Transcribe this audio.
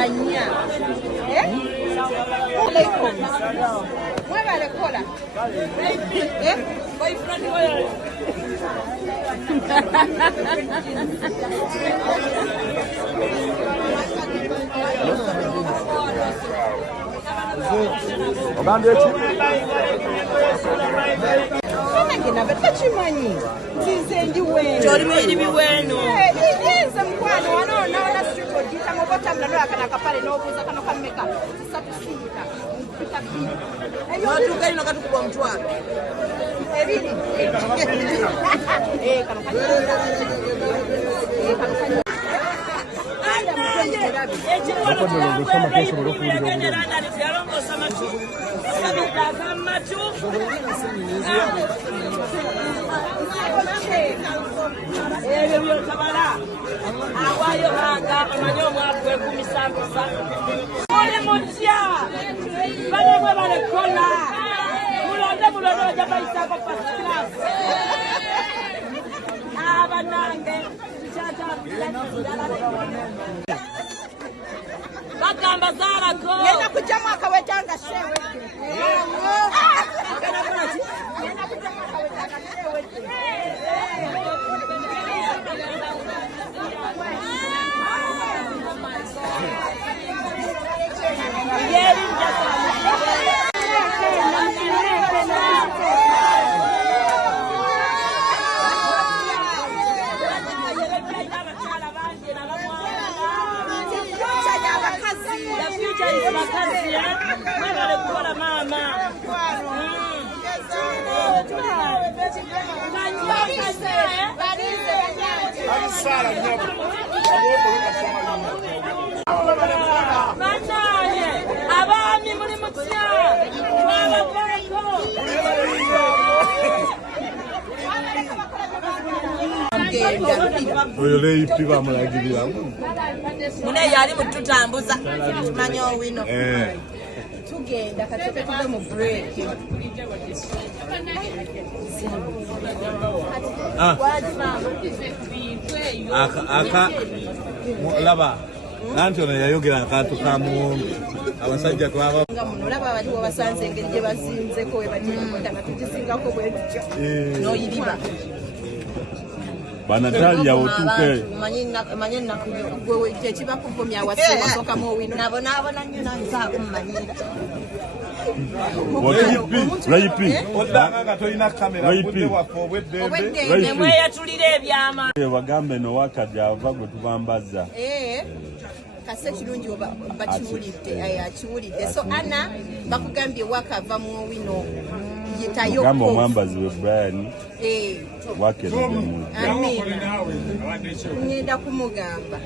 manya. Alaikum. Where are the cola? Boyfriend oil. Ngina betachimani nzinzenji wenu joli mwiri wenu yeza mkwano wanaona street odita mobota mnalo akana kapale no kuza kano kameka satusika mpita pili watu gani nakati kubwa mtwara ebili kano kanya hapo ndio ngosoma kesho mrofu ndio Bagamba zara go. Yena kuja mwaka wetanga shewe. Yena kuja mwaka wetanga shewe. Oyo ipi bamulagirira mune yali mututambuza tumanya owino tugenda katoke tuve mu break aka laba Antonio yayogera akantu kamuwongo abasajja twaba nga muno laba bali wabasanze engeri gye bazinzeko we batinda nga tugisingako bwe tutyo n'oyiriba Banatalia otuke manyi nakugwe kiba kuvumya wasoma soka mu wino nabona nyina nza ummanyira Raipi odanga nga toyina kamera budde waffe obwedde mwe yatulira ebyama bagambe no wakajja ava gwe tubambaza kase kirungi bakiwulidde akiwulidde so ana bakugambye wakava mu wino yitayo kama mwambazi we Brian wake ngenda kumugamba